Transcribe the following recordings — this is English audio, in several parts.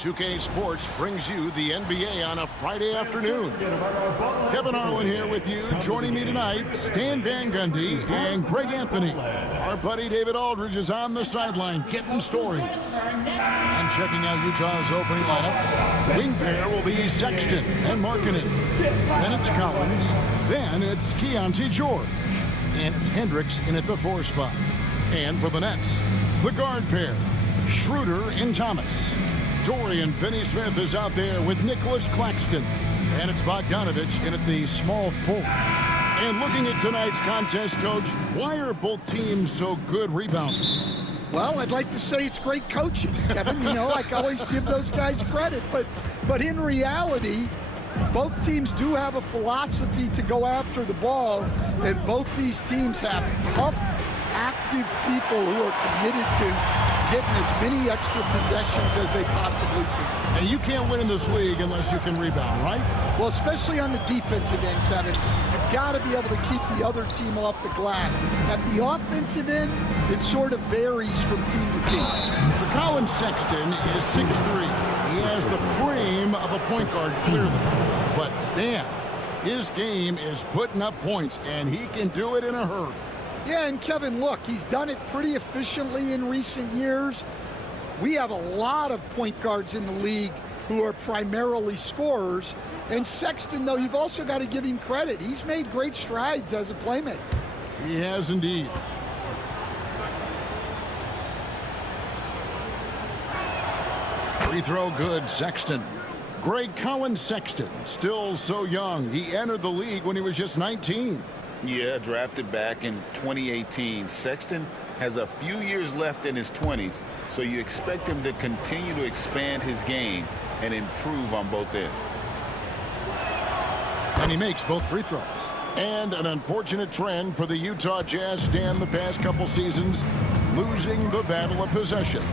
2K Sports brings you the NBA on a Friday afternoon. Kevin Harlan here with you. Joining me tonight, Stan Van Gundy and Greg Anthony. Our buddy David Aldridge is on the sideline getting stories. And checking out Utah's opening lineup, wing pair will be Sexton and Markkanen. Then it's Collins. Then it's Keontae George. And it's Hendricks in at the 4 spot. And for the Nets, the guard pair, Schroeder and Thomas. Dorian Finney-Smith is out there with Nicholas Claxton. And it's Bogdanovich in at the small 4. And looking at tonight's contest, Coach, why are both teams so good rebounding? Well, I'd like to say it's great coaching, Kevin. You know, I always give those guys credit. But in reality, both teams do have a philosophy to go after the ball. And both these teams have tough, active people who are committed to getting as many extra possessions as they possibly can. And you can't win in this league unless you can rebound, right? Well, especially on the defensive end, Kevin. You've got to be able to keep the other team off the glass. At the offensive end, it sort of varies from team to team. For Colin Sexton is 6'3". He has the frame of a point guard, clearly. But Stan, his game is putting up points, and he can do it in a hurry. Yeah, and Kevin, look, he's done it pretty efficiently in recent years. We have a lot of point guards in the league who are primarily scorers. And Sexton, though, you've also got to give him credit. He's made great strides as a playmaker. He has indeed. Free throw good, Sexton. Greg Colin Sexton, still so young. He entered the league when he was just 19. Yeah, drafted back in 2018. Sexton has a few years left in his 20s, so you expect him to continue to expand his game and improve on both ends. And he makes both free throws. And an unfortunate trend for the Utah Jazz stand the past couple seasons, losing the battle of possessions.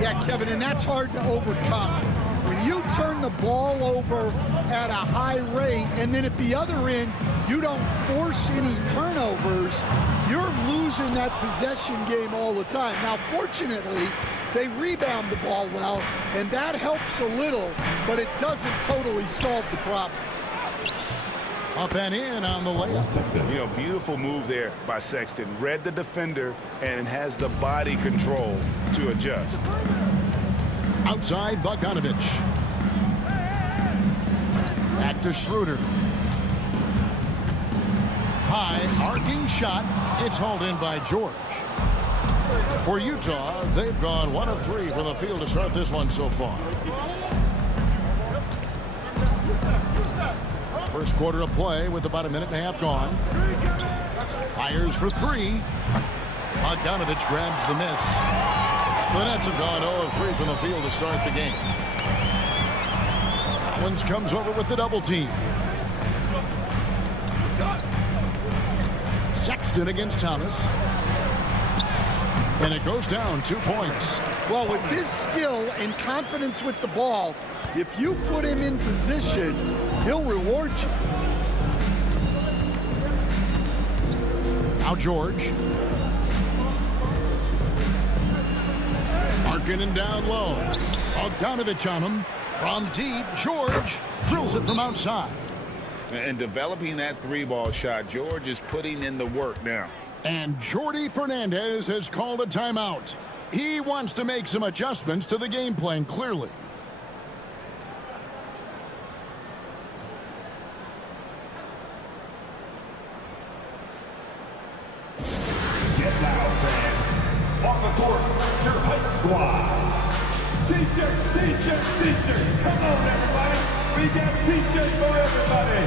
Yeah, Kevin, and that's hard to overcome. When you turn the ball over at a high rate, and then at the other end, you don't force any turnovers, you're losing that possession game all the time. Now, fortunately, they rebound the ball well, and that helps a little, but it doesn't totally solve the problem. Up and in on the layup. You know, beautiful move there by Sexton. Read the defender and has the body control to adjust. Outside, Bogdanovich. Back to Schroeder. High, arcing shot. It's hauled in by George. For Utah, they've gone 1 of 3 from the field to start this one so far. First quarter of play with about a minute and a half gone. Fires for 3. Bogdanovich grabs the miss. The Nets have gone 0 of 3 from the field to start the game. Collins comes over with the double team. Sexton against Thomas. And it goes down 2 points. Well, with his skill and confidence with the ball, if you put him in position, he'll reward you. Now George. Markkanen down low. Bogdanovich on him. From deep, George drills it from outside. And developing that 3-ball shot, George is putting in the work now. And Jordi Fernandez has called a timeout. He wants to make some adjustments to the game plan, clearly. Get loud, fans. On the court, your hype squad. T-shirt. Come on, everybody. We got T-shirts for everybody.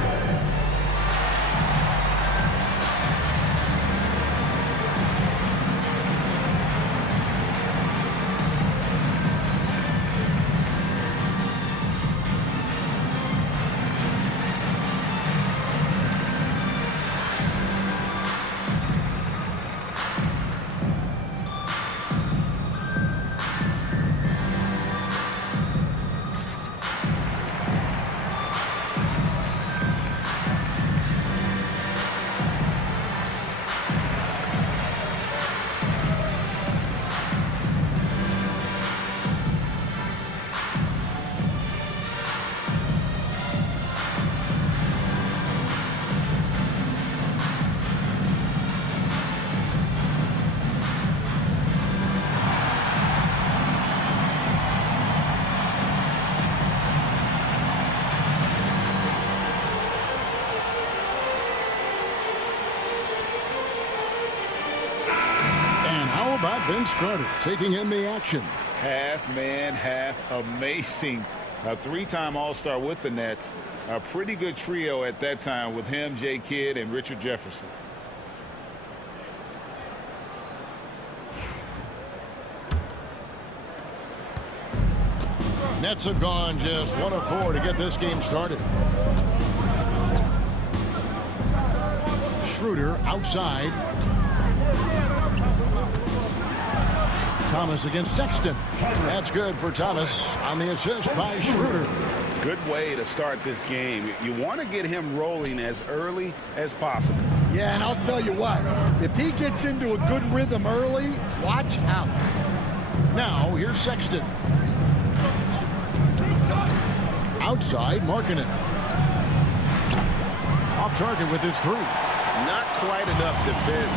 Vince Carter taking in the action. Half man, half amazing. A three-time All-Star with the Nets. A pretty good trio at that time with him, Jay Kidd, and Richard Jefferson. Nets have gone just 1 of 4 to get this game started. Schroeder outside. Thomas against Sexton. That's good for Thomas on the assist by Schroeder. Good way to start this game. You want to get him rolling as early as possible. Yeah, and I'll tell you what, if he gets into a good rhythm early, watch out. Now, here's Sexton. Outside, Markkanen. Off target with his 3. Not quite enough defense.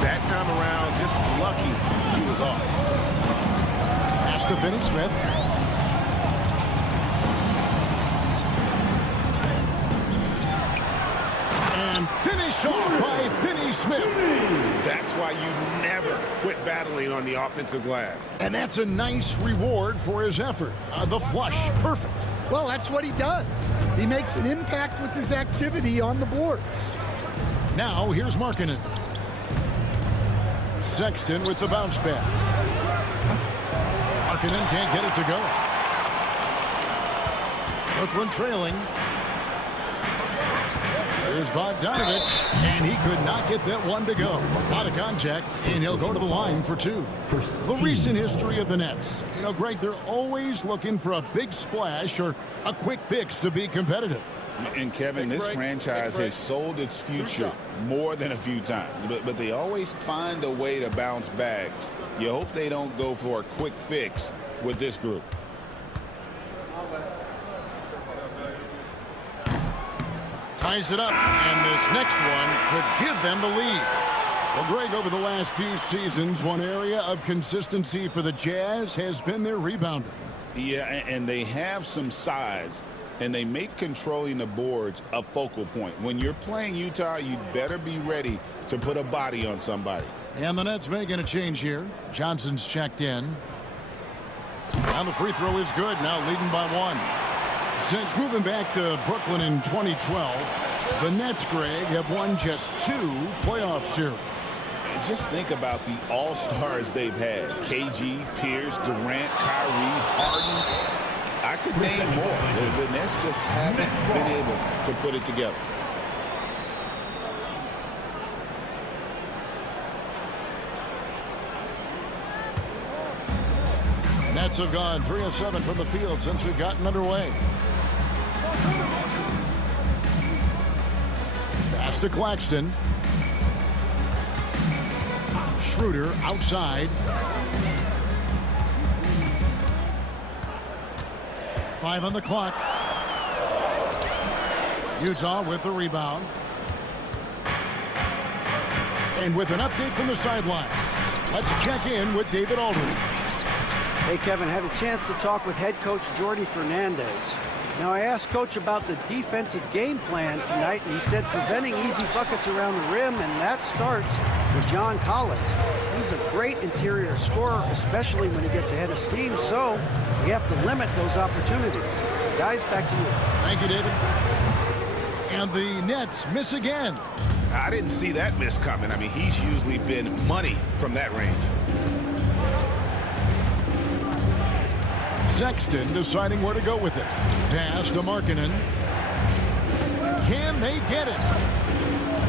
That time around, just lucky he was off. Pass to Finney-Smith. And finish off by Finney-Smith. That's why you never quit battling on the offensive glass. And that's a nice reward for his effort. The flush, perfect. Well, that's what he does. He makes an impact with his activity on the boards. Now, here's Markkanen. Sexton with the bounce pass. Markkanen can't get it to go. Brooklyn trailing. Here's Bogdanovich, and he could not get that one to go. Out of contact, and he'll go to the line for 2. The recent history of the Nets. You know, Greg, they're always looking for a big splash or a quick fix to be competitive. And Kevin, this franchise has sold its future more than a few times, but they always find a way to bounce back. You hope they don't go for a quick fix with this group. Ties it up, and this next one could give them the lead. Well, Greg, over the last few seasons, one area of consistency for the Jazz has been their rebounding. Yeah, and they have some size, and they make controlling the boards a focal point. When you're playing Utah, you'd better be ready to put a body on somebody. And the Nets making a change here. Johnson's checked in. And the free throw is good, now leading by 1. Since moving back to Brooklyn in 2012, the Nets, Greg, have won just 2 playoff series. And just think about the all-stars they've had. KG, Pierce, Durant, Kyrie, Harden. I could name more. The Nets just haven't been able to put it together. Nets have gone 3 of 7 from the field since we've gotten underway. Pass to Claxton. Schroeder outside. 5 on the clock. Utah with the rebound. And with an update from the sideline, let's check in with David Aldridge. Hey, Kevin, had a chance to talk with head coach Jordi Fernandez. Now, I asked Coach about the defensive game plan tonight, and he said preventing easy buckets around the rim, and that starts with John Collins. He's a great interior scorer, especially when he gets ahead of steam, so we have to limit those opportunities. Guys, back to you. Thank you, David. And the Nets miss again. I didn't see that miss coming. I mean, he's usually been money from that range. Sexton deciding where to go with it. Pass to Markkanen. Can they get it?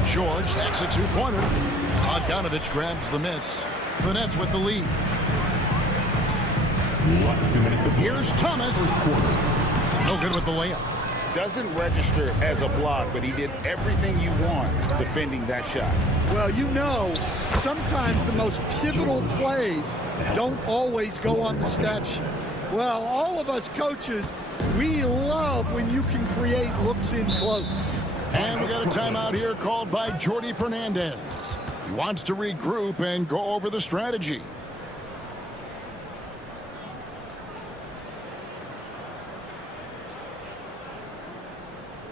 George, that's a 2-pointer. Bogdanovich grabs the miss. The Nets with the lead. Here's Thomas. No good with the layup. Doesn't register as a block, but he did everything you want defending that shot. Well, you know, sometimes the most pivotal plays don't always go on the stat sheet. Well, all of us coaches, we love when you can create looks in close. And we got a timeout here called by Jordi Fernandez. He wants to regroup and go over the strategy.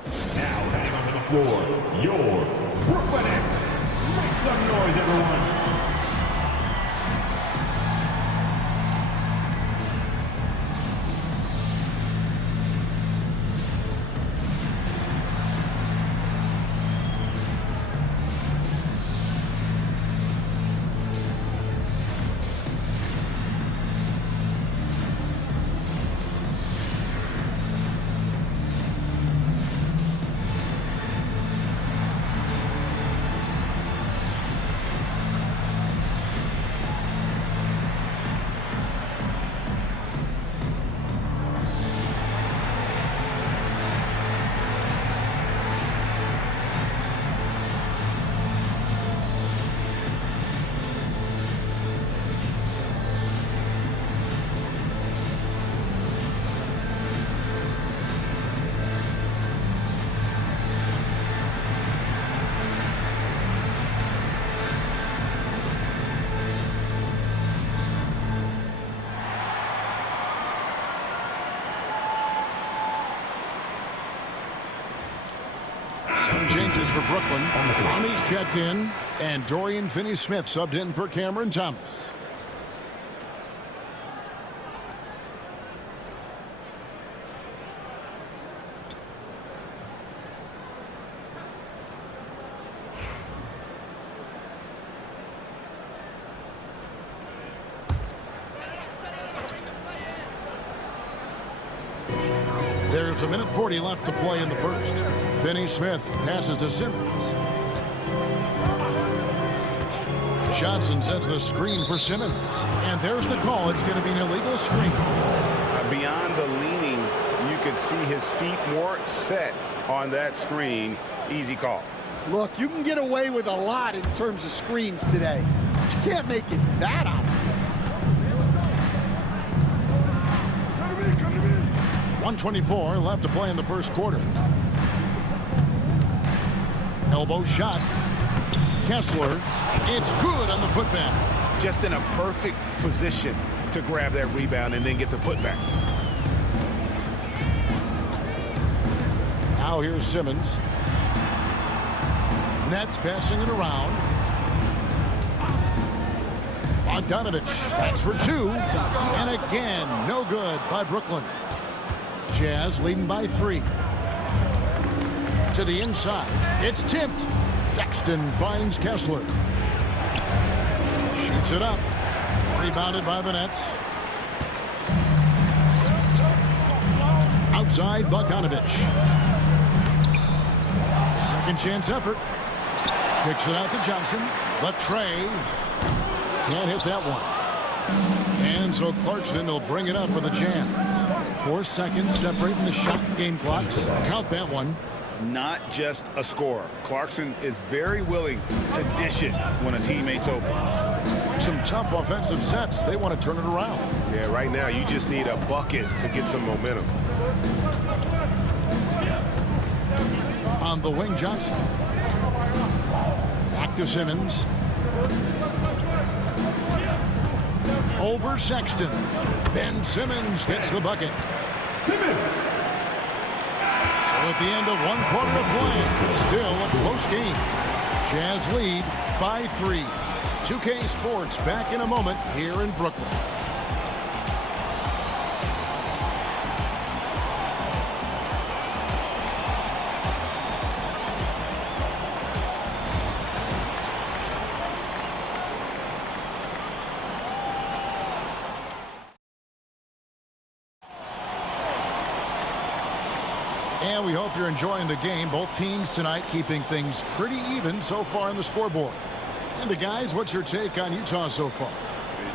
Now heading onto the floor, your Brooklyn Nets. Make some noise, everyone. Changes for Brooklyn. Tommy's checked in, and Dorian Finney-Smith subbed in for Cameron Thomas. There's a minute 40 left to play in the first. Finney-Smith passes to Simmons. Johnson sends the screen for Simmons. And there's the call. It's going to be an illegal screen. Beyond the leaning, you could see his feet more set on that screen. Easy call. Look, you can get away with a lot in terms of screens today. But you can't make it that obvious. 1:24 left to play in the first quarter. Elbow shot. Kessler. It's good on the putback. Just in a perfect position to grab that rebound and then get the putback. Now here's Simmons. Nets passing it around. Bogdanovich. That's for two. And again, no good by Brooklyn. Jazz leading by 3. To the inside. It's tipped. Sexton finds Kessler. Shoots it up. Rebounded by the Nets. Outside Bogdanovich. The second chance effort. Kicks it out to Johnson. The tray. Can't hit that one. And so Clarkson will bring it up for the Jazz. 4 seconds separating the shot and game clocks. Count that one. Not just a scorer. Clarkson is very willing to dish it when a teammate's open. Some tough offensive sets. They want to turn it around. Yeah, right now you just need a bucket to get some momentum. On the wing, Johnson. Back to Simmons. Over Sexton. Ben Simmons gets the bucket. So at the end of 1 quarter of play, still a close game. Jazz lead by 3. 2K Sports back in a moment here in Brooklyn. And we hope you're enjoying the game. Both teams tonight keeping things pretty even so far on the scoreboard. And guys, what's your take on Utah so far?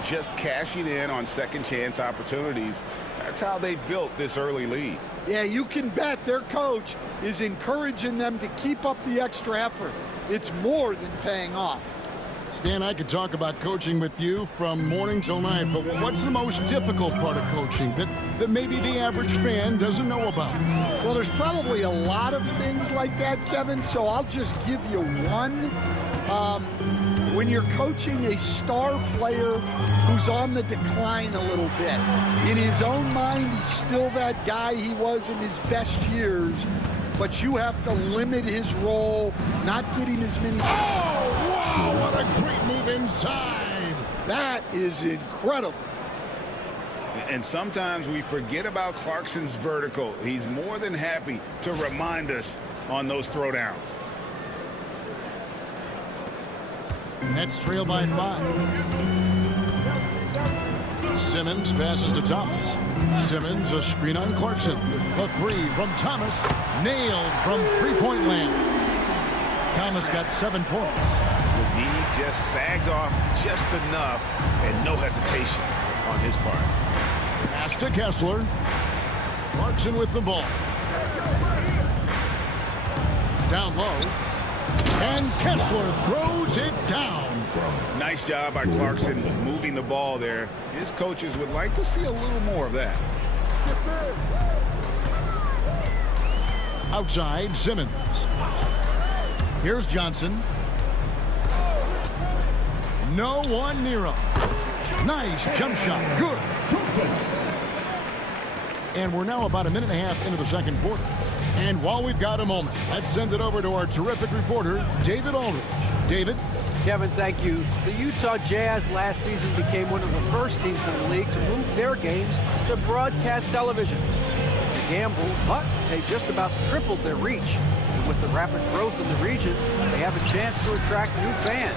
Just cashing in on second chance opportunities. That's how they built this early lead. Yeah, you can bet their coach is encouraging them to keep up the extra effort. It's more than paying off. Stan, I could talk about coaching with you from morning till night, but what's the most difficult part of coaching that maybe the average fan doesn't know about? Well, there's probably a lot of things like that, Kevin, so I'll just give you one. When you're coaching a star player who's on the decline a little bit, in his own mind, he's still that guy he was in his best years, but you have to limit his role, not get him as many... Oh, wow, what a great move inside. That is incredible. And sometimes we forget about Clarkson's vertical. He's more than happy to remind us on those throwdowns. Nets trail by 5. Simmons passes to Thomas. Simmons, a screen on Clarkson. A 3 from Thomas. Nailed from three-point land. Thomas got 7 points. The D just sagged off just enough and no hesitation on his part. Pass to Kessler. Clarkson with the ball. Down low. And Kessler throws it down. Nice job by Clarkson moving the ball there. His coaches would like to see a little more of that. Outside, Simmons. Here's Johnson. No one near him. Nice jump shot. Good. And we're now about a minute and a half into the second quarter. And while we've got a moment, let's send it over to our terrific reporter, David Aldridge. David? Kevin, thank you. The Utah Jazz last season became one of the first teams in the league to move their games to broadcast television. It's a gamble, but they just about tripled their reach. And with the rapid growth in the region, they have a chance to attract new fans.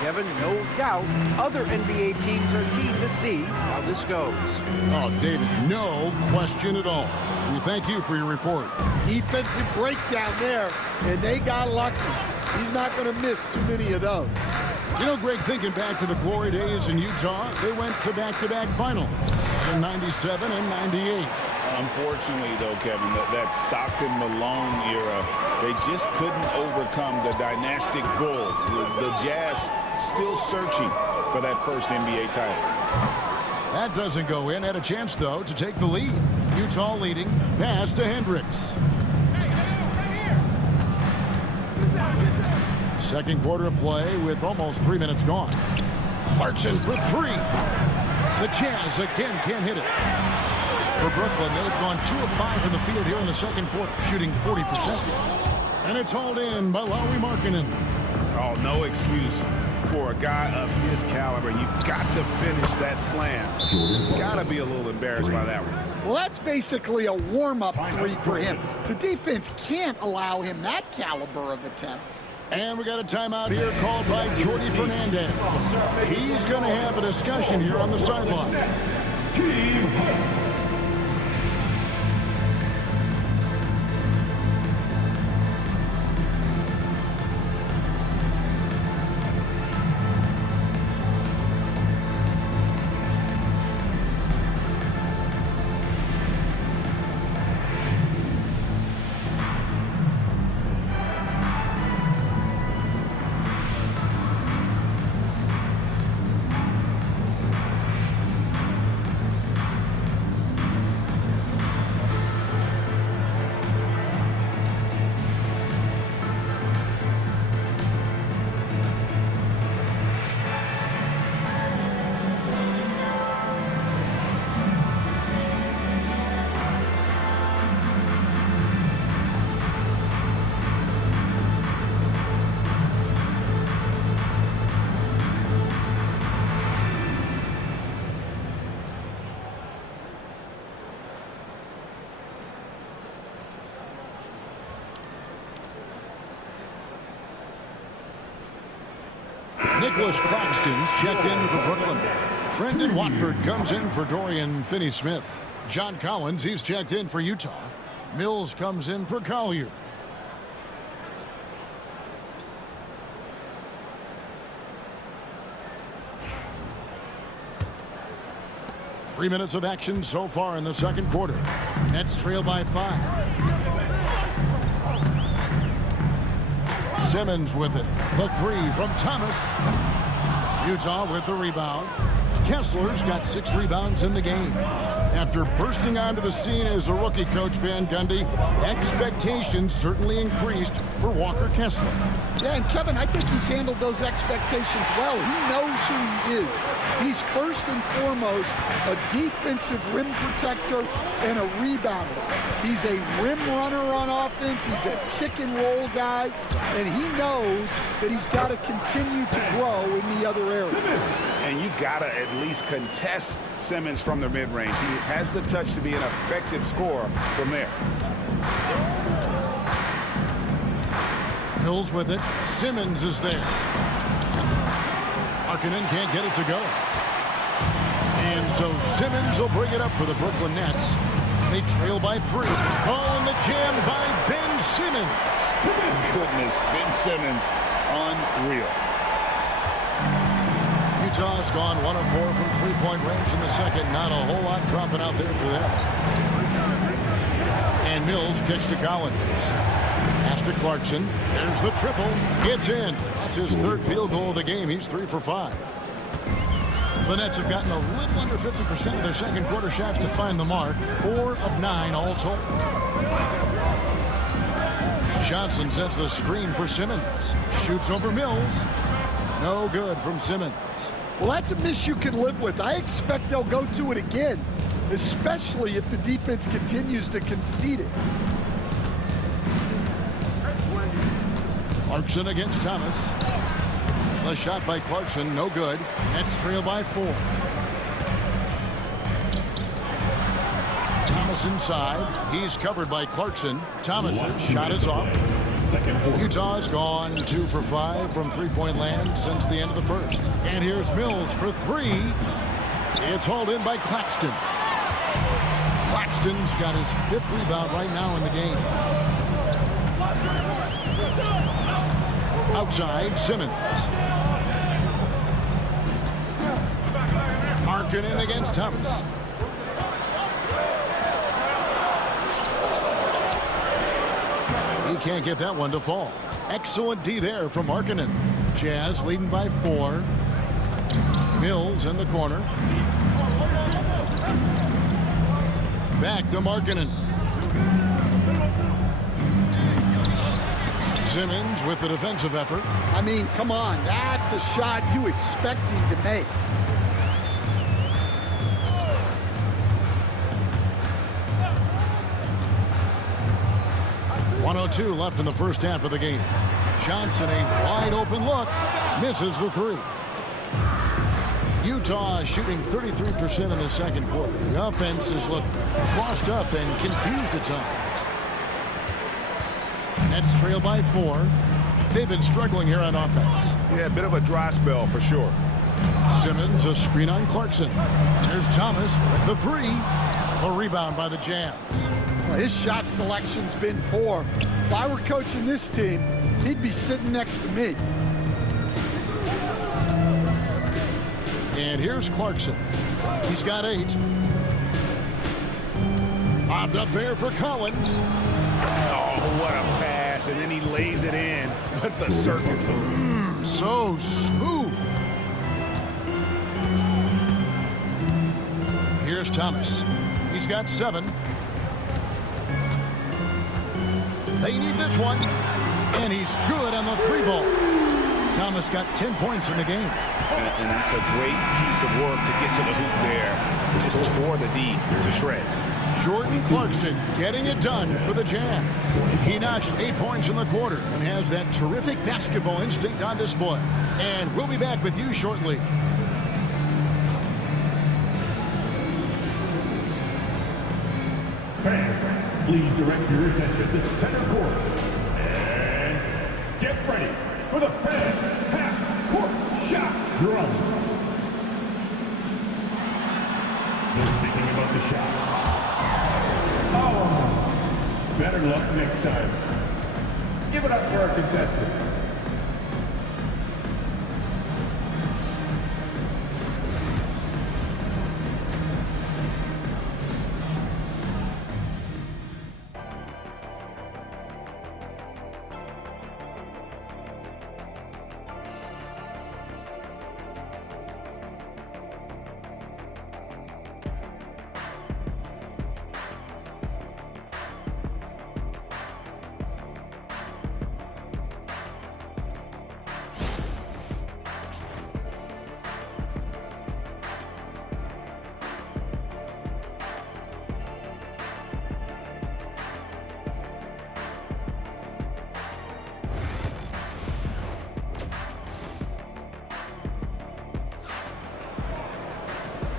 Kevin, no doubt, other NBA teams are keen to see how this goes. Oh, David, no question at all. We thank you for your report. Defensive breakdown there, and they got lucky. He's not going to miss too many of those. You know, Greg, thinking back to the glory days in Utah, they went to back-to-back finals in 97 and 98. Unfortunately, though, Kevin, that Stockton-Malone era, they just couldn't overcome the dynastic Bulls. The Jazz still searching for that first NBA title. That doesn't go in. Had a chance, though, to take the lead. Utah leading. Pass to Hendricks. Second quarter of play with almost 3 minutes gone. Clarkson for three. The Jazz again can't hit it. For Brooklyn, they've gone 2 of 5 from the field here in the second quarter, shooting 40%. And it's hauled in by Lauri Markkanen. Oh, no excuse for a guy of his caliber. You've got to finish that slam. Got to be a little embarrassed by that one. Well, that's basically a warm-up three for him. The defense can't allow him that caliber of attempt. And we got a timeout here called by Jordi Fernandez. He's going to have a discussion here on the sideline. Nicholas Claxton's checked in for Brooklyn. Trendon Watford comes in for Dorian Finney-Smith. John Collins, he's checked in for Utah. Mills comes in for Collier. Three minutes of action so far in the second quarter. Nets trail by 5. Simmons with it. The three from Thomas. Utah with the rebound. Kessler's got 6 rebounds in the game. After bursting onto the scene as a rookie, Coach Van Gundy, expectations certainly increased for Walker Kessler. Yeah, and Kevin, I think he's handled those expectations well. He knows who he is. He's first and foremost a defensive rim protector and a rebounder. He's a rim runner on offense. He's a pick and roll guy, and he knows that he's got to continue to grow in the other areas. And you got to at least contest Simmons from the mid-range. He has the touch to be an effective scorer from there. Mills with it. Simmons is there. Markkanen can't get it to go. And so Simmons will bring it up for the Brooklyn Nets. They trail by 3. Oh, and the jam by Ben Simmons. Goodness, Ben Simmons, unreal. Utah's gone 1 of 4 from three-point range in the second. Not a whole lot dropping out there for them. And Mills kicks to Collins. Pass to Clarkson. There's the triple. It's in. That's his 3rd field goal of the game. He's 3 for 5. The Nets have gotten a little under 50% of their second quarter shots to find the mark. 4 of 9 all told. Johnson sets the screen for Simmons. Shoots over Mills. No good from Simmons. Well, that's a miss you can live with. I expect they'll go to it again, especially if the defense continues to concede it. Clarkson against Thomas. The shot by Clarkson, no good. Nets trail by 4. Thomas inside. He's covered by Clarkson. Thomas's shot is off. Utah's gone 2 for 5 from three-point land since the end of the first. And here's Mills for 3. It's hauled in by Claxton. Claxton's got his 5th rebound right now in the game. Outside, Simmons. Markkanen against Thomas. He can't get that one to fall. Excellent D there from Markkanen. Jazz leading by 4. Mills in the corner. Back to Markkanen. Simmons with the defensive effort. I mean, come on. That's a shot you expect him to make. .102 left in the first half of the game. Johnson, a wide open look, misses the 3. Utah shooting 33% in the second quarter. The offense has looked crossed up and confused at times. Nets trail by 4. They've been struggling here on offense. Yeah, a bit of a dry spell for sure. Simmons, a screen on Clarkson. There's Thomas with the 3. A rebound by the Jazz. Well, his shot selection's been poor. If I were coaching this team, he'd be sitting next to me. And here's Clarkson. He's got 8. Lobbed up there for Collins. Oh, what a pass. And then he lays it in with the circus move. So smooth. Here's Thomas. He's got 7. They need this one. And he's good on the 3-ball. Thomas got 10 points in the game. And that's a great piece of work to get to the hoop there. Just tore the D to shreds. Jordan Clarkson getting it done for the Jazz. He notched 8 points in the quarter and has that terrific basketball instinct on display. And we'll be back with you shortly. Fans, please direct your attention to center court. And get ready for the fans half-court shot drum. They're thinking about the shot. Oh, better luck next time. Give it up for our contestant.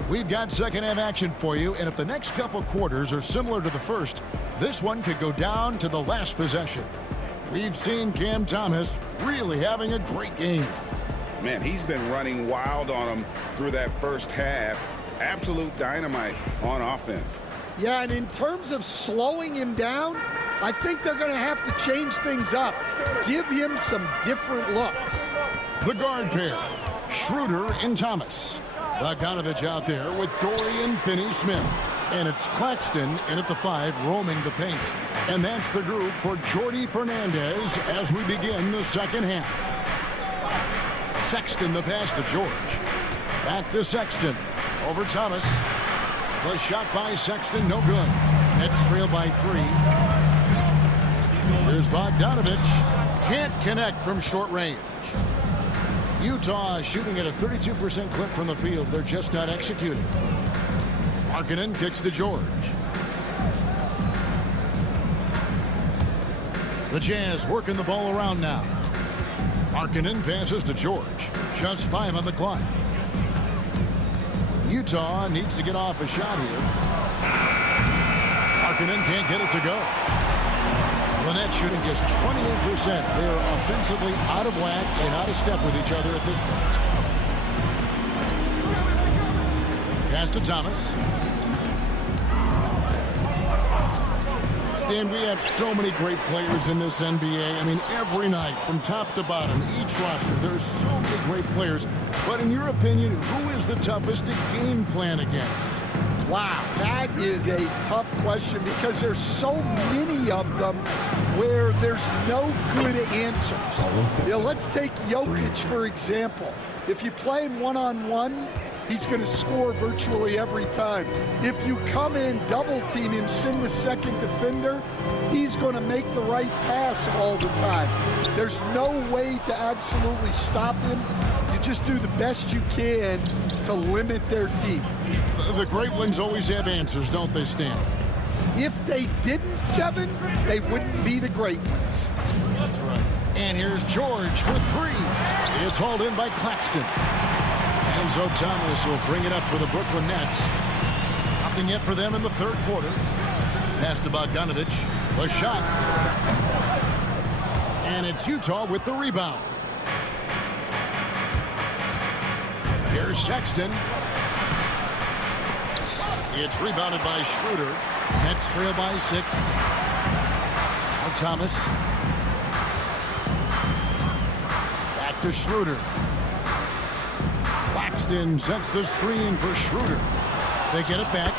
We've got second half action for you, and if the next couple quarters are similar to the first, this one could go down to the last possession. We've seen Cam Thomas really having a great game. Man, he's been running wild on him through that first half. Absolute dynamite on offense. Yeah, and in terms of slowing him down, I think they're going to have to change things up. Give him some different looks. The guard pair, Schroeder and Thomas. Bogdanovich out there with Dorian Finney-Smith. And it's Claxton in at the 5, roaming the paint. And that's the group for Jordi Fernandez as we begin the second half. Sexton the pass to George. Back to Sexton. Over Thomas. The shot by Sexton, no good. Nets trail by 3. Here's Bogdanovich. Can't connect from short range. Utah shooting at a 32% clip from the field. They're just not executing. Markkanen kicks to George. The Jazz working the ball around now. Markkanen passes to George. Just 5 on the clock. Utah needs to get off a shot here. Markkanen can't get it to go. The Nets shooting just 28%. They're offensively out of whack and out of step with each other at this point. Pass to Thomas. Stan, we have so many great players in this NBA. I mean, every night, from top to bottom, each roster, there's so many great players. But in your opinion, who is the toughest to game plan against? Wow, that is a tough question because there's so many of them where there's no good answers. You know, let's take Jokic, for example. If you play him one-on-one, he's going to score virtually every time. If you come in, double-team him, send the second defender, he's going to make the right pass all the time. There's no way to absolutely stop him. You just do the best you can to limit their team. The great ones always have answers, don't they, Stan? If they didn't, Kevin, they wouldn't be the great ones. That's right. And here's George for 3. It's hauled in by Claxton. Enzo Thomas will bring it up for the Brooklyn Nets. Nothing yet for them in the third quarter. Pass to Bogdanovich. The shot. And it's Utah with the rebound. Here's Sexton. It's rebounded by Schroeder. Nets trail by 6. Now Thomas. Back to Schroeder. Claxton sets the screen for Schroeder. They get it back.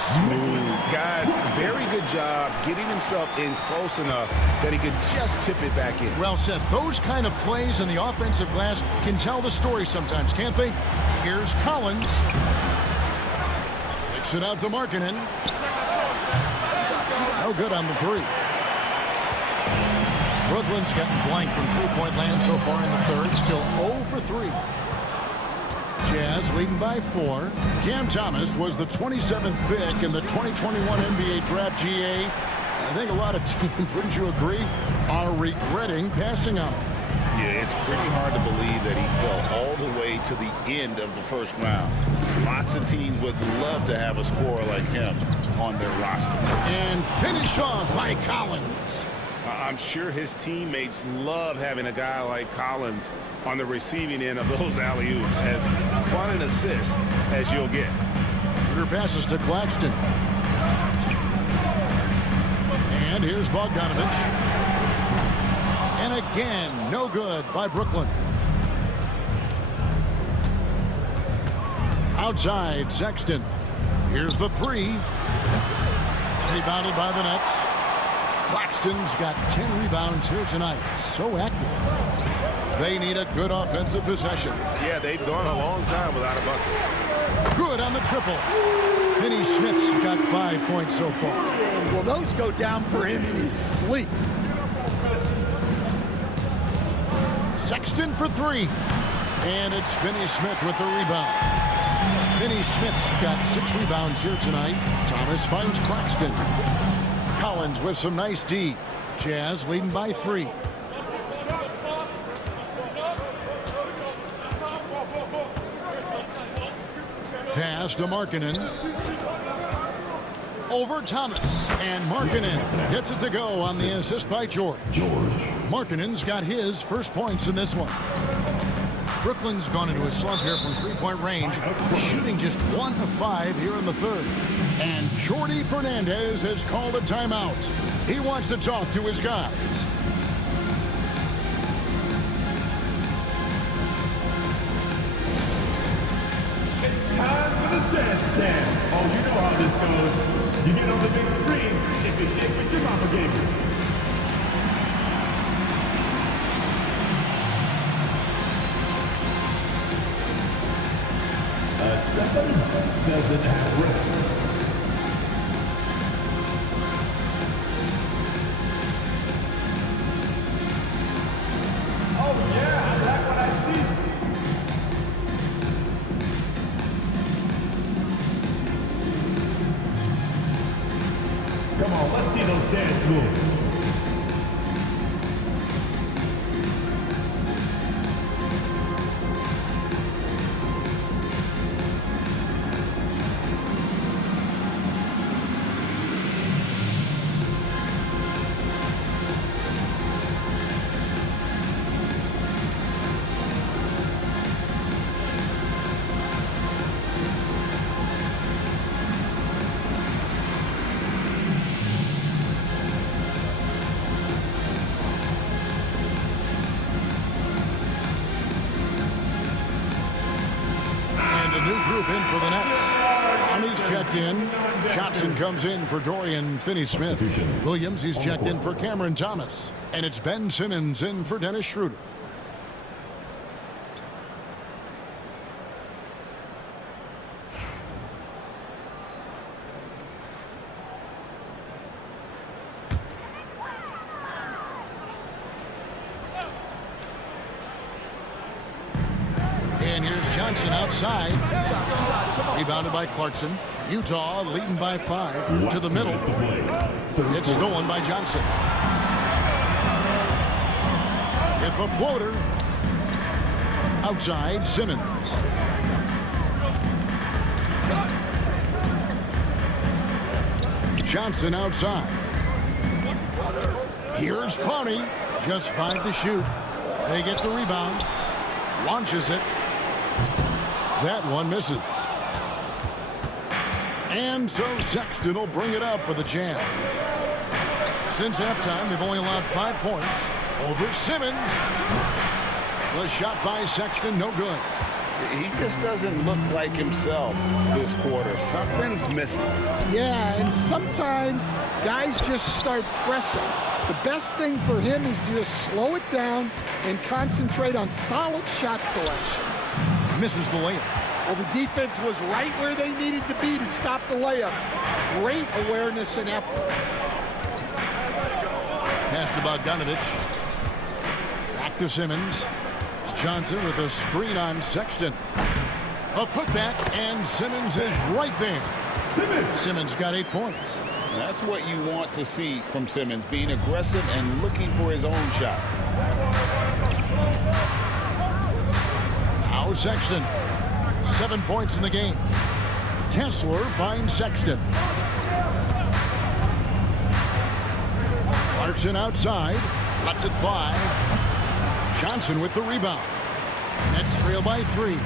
Smooth. Guys, very good job getting himself in close enough that he could just tip it back in. Well said. Those kind of plays in the offensive glass can tell the story sometimes, can't they? Here's Collins. Kicks it out to Markkanen. No good on the 3. Brooklyn's gotten blank from three-point land so far in the third. Still 0 for 3. Jazz leading by 4. Cam Thomas was the 27th pick in the 2021 NBA Draft. GA. I think a lot of teams, wouldn't you agree, are regretting passing on him. Yeah, it's pretty hard to believe that he fell all the way to the end of the first round. Lots of teams would love to have a scorer like him on their roster. And finish off by Collins. I'm sure his teammates love having a guy like Collins on the receiving end of those alley-oops. As fun an assist as you'll get. Her passes to Claxton. And here's Bogdanovich. And again, no good by Brooklyn. Outside, Sexton. Here's the 3. Rebounded by the Nets. Claxton's got 10 rebounds here tonight. So active. They need a good offensive possession. Yeah, they've gone a long time without a bucket. Good on the triple. Finney-Smith's got 5 points so far. Well, those go down for him in his sleep. Sexton for 3. And it's Finney-Smith with the rebound. Finney-Smith's got 6 rebounds here tonight. Thomas finds Claxton. Collins with some nice D. Jazz leading by 3. Pass to Markkanen. Over Thomas. And Markkanen gets it to go on the assist by George. Markkanen's got his first points in this one. Brooklyn's gone into a slump here from three-point range, shooting just 1 of 5 here in the third. And Jordi Fernandez has called a timeout. He wants to talk to his guys. It's time for the dance stand. Oh, you know how this goes. You get on the big screen if you shake what your mama gave you. A second doesn't have rhythm. Oh yeah, I like what I see. Come on, let's see those dance moves. group in for the Nets. Arnie's checked in. Johnson comes in for Dorian Finney-Smith. Williams, he's checked in for Cameron Thomas. And it's Ben Simmons in for Dennis Schroeder. And here's Johnson outside. Rebounded by Clarkson. Utah leading by 5 to the middle. It's stolen by Johnson. Hit the floater. Outside, Simmons. Johnson outside. Here's Clowney. Just 5 to shoot. They get the rebound. Launches it. That one misses. And so Sexton will bring it up for the Jazz. Since halftime, they've only allowed 5 points over Simmons. The shot by Sexton, no good. He just doesn't look like himself this quarter. Something's missing. Yeah, and sometimes guys just start pressing. The best thing for him is to just slow it down and concentrate on solid shot selection. Misses the layup. Well, the defense was right where they needed to be to stop the layup. Great awareness and effort. Pass to Bogdanovich. Back to Simmons. Johnson with a screen on Sexton. A putback, and Simmons is right there. Simmons got 8 points. That's what you want to see from Simmons, being aggressive and looking for his own shot. Now Sexton. 7 points in the game. Kessler finds Sexton. Clarkson outside. Lets it fly. Johnson with the rebound. Nets trail by 3.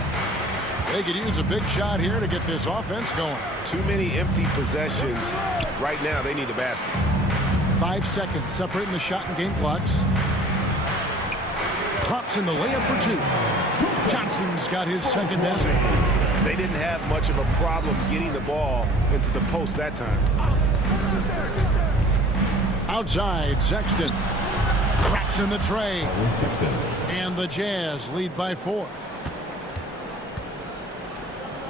They could use a big shot here to get this offense going. Too many empty possessions. Right now, they need a basket. 5 seconds separating the shot and game clocks. Drops in the layup for 2. Johnson's got his second basket. They didn't have much of a problem getting the ball into the post that time. Outside, Sexton. Cracks in the tray. And the Jazz lead by 4.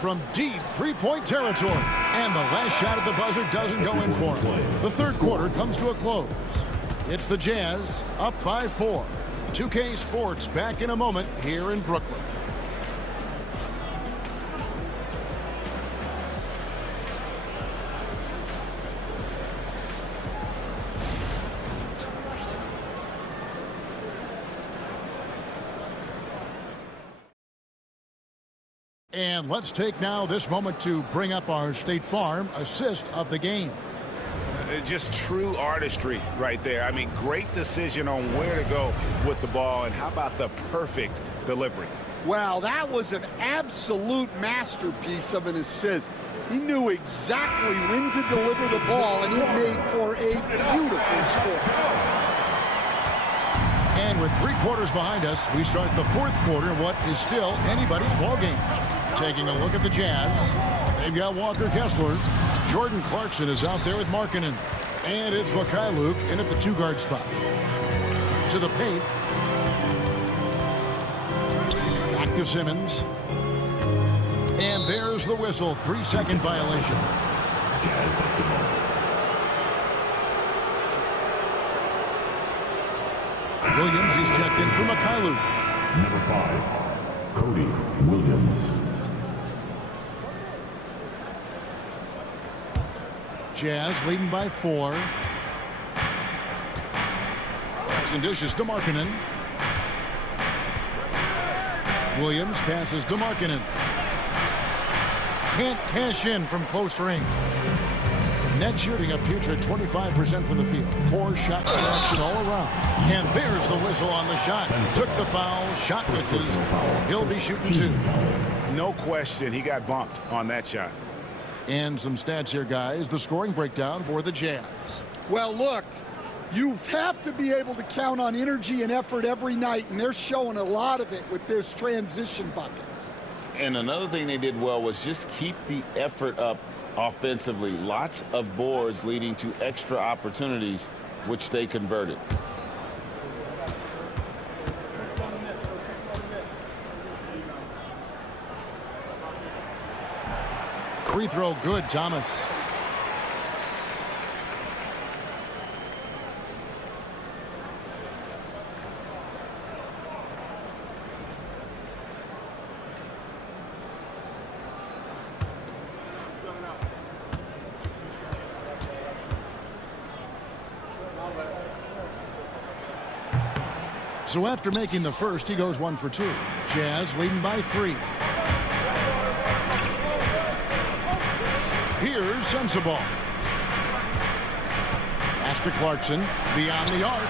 From deep three-point territory. And the last shot at the buzzer doesn't go in for him. The third quarter comes to a close. It's the Jazz up by 4. 2K Sports back in a moment here in Brooklyn. And let's take now this moment to bring up our State Farm assist of the game. Just true artistry right there. I mean, great decision on where to go with the ball, and how about the perfect delivery? Well, that was an absolute masterpiece of an assist. He knew exactly when to deliver the ball, and it made for a beautiful score. And with 3 quarters behind us, we start the fourth quarter in what is still anybody's ball game. Taking a look at the Jazz, they've got Walker Kessler. Jordan Clarkson is out there with Markkanen. And it's Mikhailuk in at the 2-guard spot. To the paint. Back to Simmons. And there's the whistle. 3-second violation. Williams, he's checked in for Mikhailuk. Number 5, Cody Williams. Jazz leading by 4. Jackson dishes to Markkanen. Williams passes to Markkanen. Can't cash in from close range. Net shooting a putrid 25% from the field. Poor shot selection all around. And there's the whistle on the shot. Took the foul. Shot misses. He'll be shooting 2. No question, he got bumped on that shot. And some stats here, guys. The scoring breakdown for the Jazz. Well, look, you have to be able to count on energy and effort every night, and they're showing a lot of it with their transition buckets. And another thing they did well was just keep the effort up offensively. Lots of boards leading to extra opportunities, which they converted. Free throw good, Thomas. So after making the first, he goes 1 for 2. Jazz leading by 3. Here's Sensabaugh. Pass to Clarkson. Beyond the arc.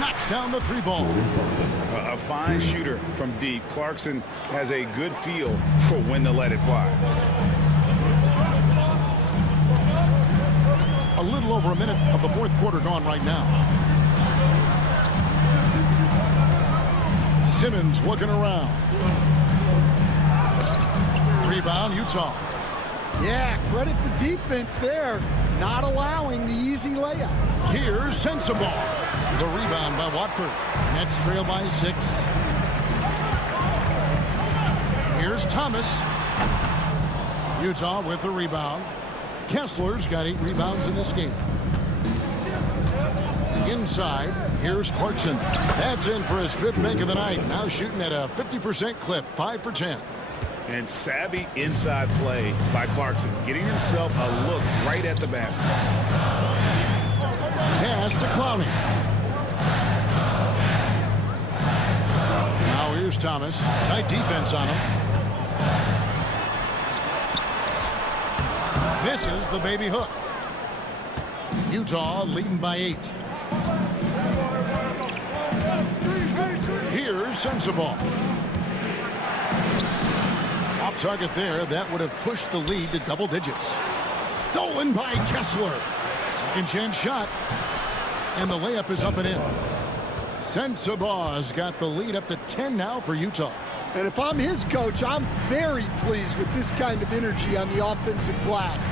Knocks down the 3 ball. A fine shooter from deep. Clarkson has a good feel for when to let it fly. A little over a minute of the fourth quarter gone right now. Simmons looking around. Rebound, Utah. Yeah, credit the defense there, not allowing the easy layup. Here's Sensabaugh. The rebound by Watford. Nets trail by 6. Here's Thomas. Utah with the rebound. Kessler's got 8 rebounds in this game. Inside, here's Clarkson. That's in for his 5th make of the night. Now shooting at a 50% clip, 5 for 10. And savvy inside play by Clarkson, getting himself a look right at the basket. Pass to Clowney. Now here's Thomas. Tight defense on him. Misses the baby hook. Utah leading by 8. Here's Sensabaugh. Off target there. That would have pushed the lead to double digits. Stolen by Kessler. Second chance shot. And the layup is up and in. Sensabaugh's got the lead up to 10 now for Utah. And if I'm his coach, I'm very pleased with this kind of energy on the offensive glass.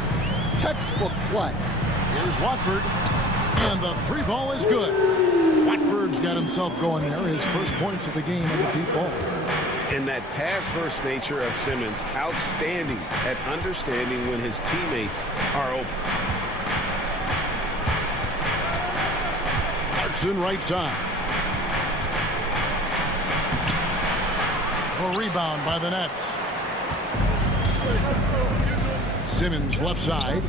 Textbook play. Here's Watford. And the 3 ball is good. Watford's got himself going there. His first points of the game on the deep ball. And that pass-first nature of Simmons, outstanding at understanding when his teammates are open. Clarkson right side. A rebound by the Nets. Simmons left side.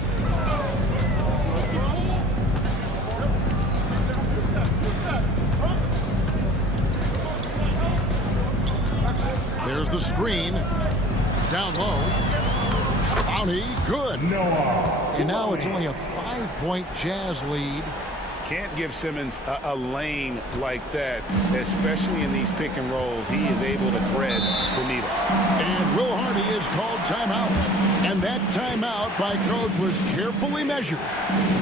There's the screen. Down low. Clowney, good. And now it's only a 5-point Jazz lead. Can't give Simmons a lane like that, especially in these pick and rolls. He is able to thread the needle. And Will Hardy is called timeout. And that timeout by coach was carefully measured,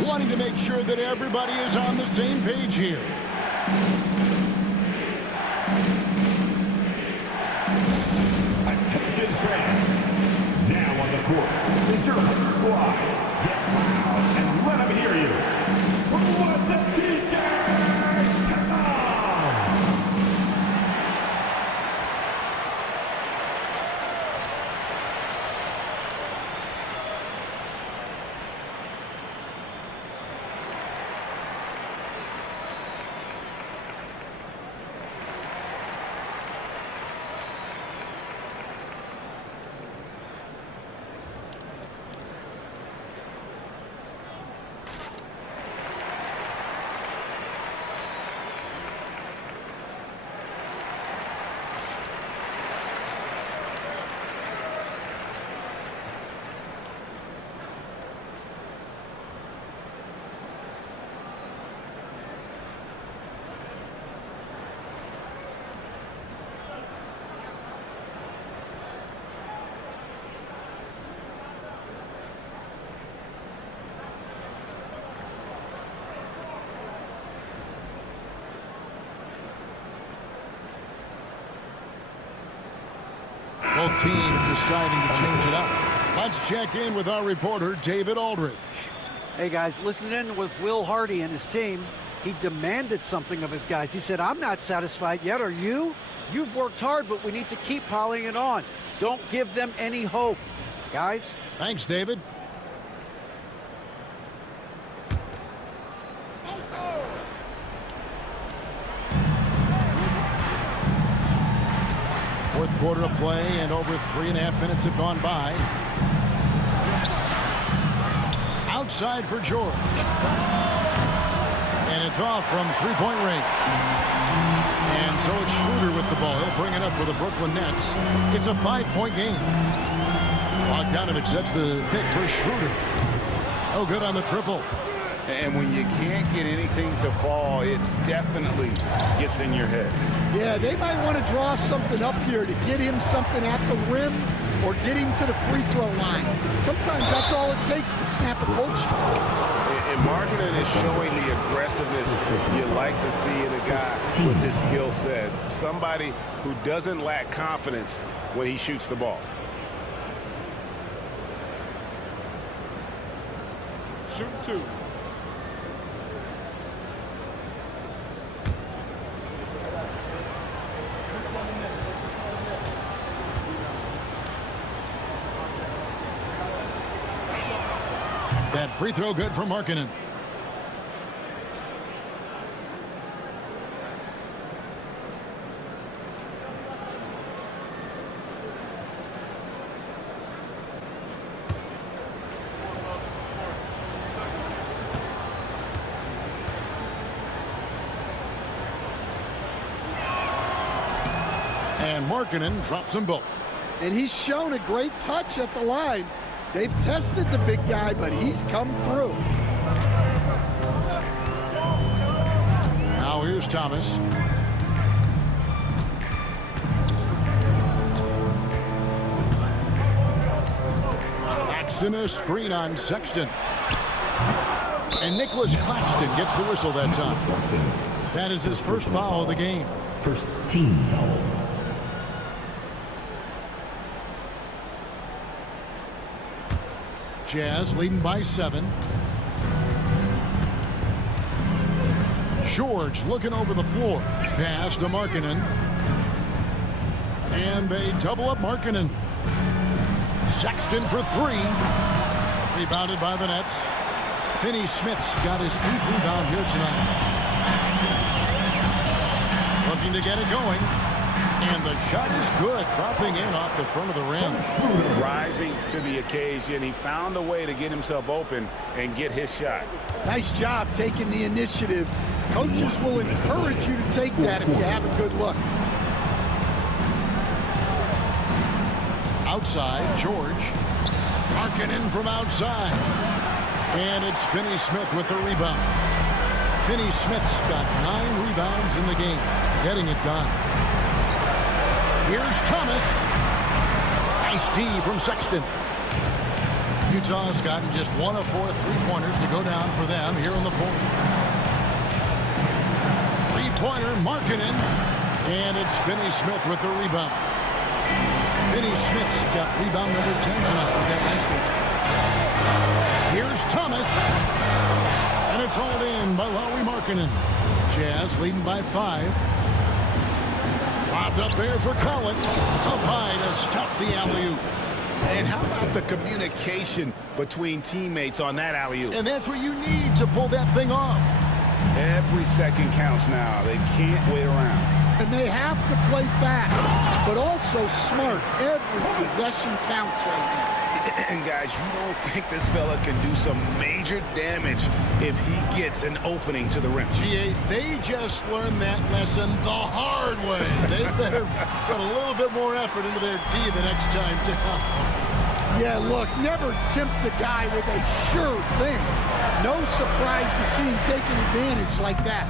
wanting to make sure that everybody is on the same page here. Attention fans. Now on the court is your home squad. Get loud and let them hear you. Who wants a t-shirt? Come on! Both teams deciding to change it up. Let's check in with our reporter, David Aldridge. Hey, guys, listen in with Will Hardy and his team. He demanded something of his guys. He said, I'm not satisfied yet. Are you? You've worked hard, but we need to keep piling it on. Don't give them any hope. Guys? Thanks, David. Fourth quarter of play, and over 3.5 minutes have gone by. Outside for George. And it's off from three-point range. And so it's Schroeder with the ball. He'll bring it up for the Brooklyn Nets. It's a 5-point game. Bogdanovich sets the pick for Schroeder. Oh, good on the triple. And when you can't get anything to fall, it definitely gets in your head. Yeah, they might want to draw something up here to get him something at the rim or get him to the free throw line. Sometimes that's all it takes to snap a cold streak. And Markkanen is showing the aggressiveness you like to see in a guy with his skill set. Somebody who doesn't lack confidence when he shoots the ball. Shoot two. That free throw good for Markkanen. And Markkanen drops them both. And he's shown a great touch at the line. They've tested the big guy, but he's come through. Now here's Thomas. Claxton, a screen on Sexton. And Nicholas Claxton gets the whistle that time. That is his first foul of the game. First team foul. Jazz leading by 7. George looking over the floor. Pass to Markkanen. And they double up Markkanen. Sexton for 3. Rebounded by the Nets. Finney-Smith's got his 8th rebound here tonight. Looking to get it going. And the shot is good, dropping in off the front of the rim. Rising to the occasion, he found a way to get himself open and get his shot. Nice job taking the initiative. Coaches will encourage you to take that if you have a good look. Outside, George. Markkanen from outside. And it's Finney-Smith with the rebound. Finney-Smith's got 9 rebounds in the game, getting it done. Here's Thomas. Nice D from Sexton. Utah's gotten just 1 of 4 3-pointers to go down for them here in the 4th. 3-pointer, Markkanen. And it's Finney-Smith with the rebound. Finney-Smith's got rebound number 10 tonight with that last one. Here's Thomas. And it's hauled in by Lauri Markkanen. Jazz leading by 5. Lobbed up there for Collins. Up high to stuff the alley-oop. And how about the communication between teammates on that alley-oop? And that's what you need to pull that thing off. Every second counts now. They can't wait around. And they have to play fast, but also smart. Every possession counts right now. And guys, you don't think this fella can do some major damage if he gets an opening to the rim. GA, they just learned that lesson the hard way. They better put a little bit more effort into their D the next time down. Yeah, look, never tempt a guy with a sure thing. No surprise to see him taking advantage like that.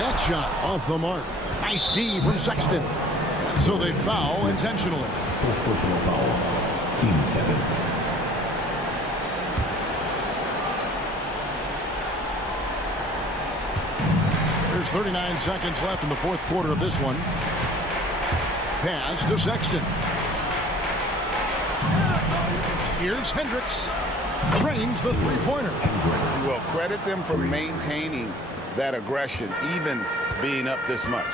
That shot off the mark. Nice D from Sexton. And so they foul intentionally. First personal foul. Team 7. There's 39 seconds left in the 4th quarter of this one. Pass to Sexton. Here's Hendricks. Drains the three-pointer. Well, credit them for maintaining that aggression, even being up this much.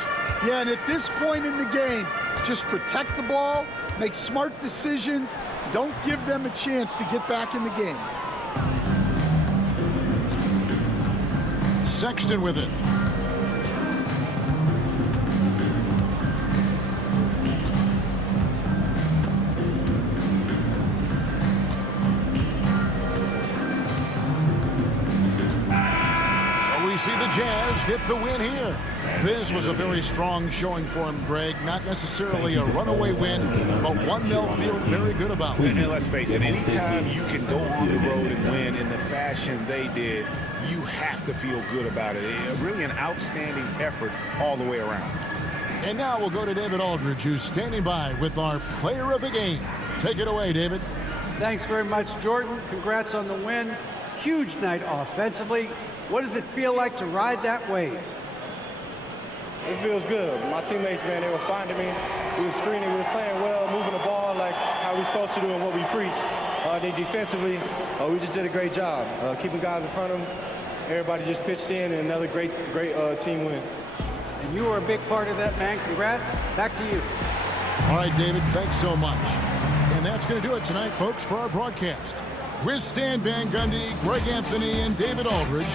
Yeah, and at this point in the game, just protect the ball, make smart decisions, don't give them a chance to get back in the game. Sexton with it. We see the Jazz get the win here. This was a very strong showing for him, Greg. Not necessarily a runaway win, but one they'll feel very good about. And let's face it, anytime you can go on the road and win in the fashion they did, you have to feel good about it. Really an outstanding effort all the way around. And now we'll go to David Aldridge, who's standing by with our player of the game. Take it away, David. Thanks very much, Jordan. Congrats on the win. Huge night offensively. What does it feel like to ride that wave? It feels good. My teammates, man, they were finding me. We were screening, we were playing well, moving the ball like how we're supposed to do and what we preach. Then defensively, we just did a great job keeping guys in front of them. Everybody just pitched in, and another great team win. And you were a big part of that, man. Congrats. Back to you. All right, David, thanks so much. And that's going to do it tonight, folks, for our broadcast. With Stan Van Gundy, Greg Anthony, and David Aldridge,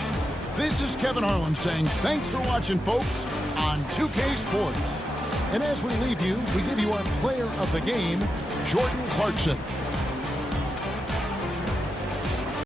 this is Kevin Harlan saying thanks for watching, folks, on 2K Sports. And as we leave you, we give you our player of the game, Jordan Clarkson.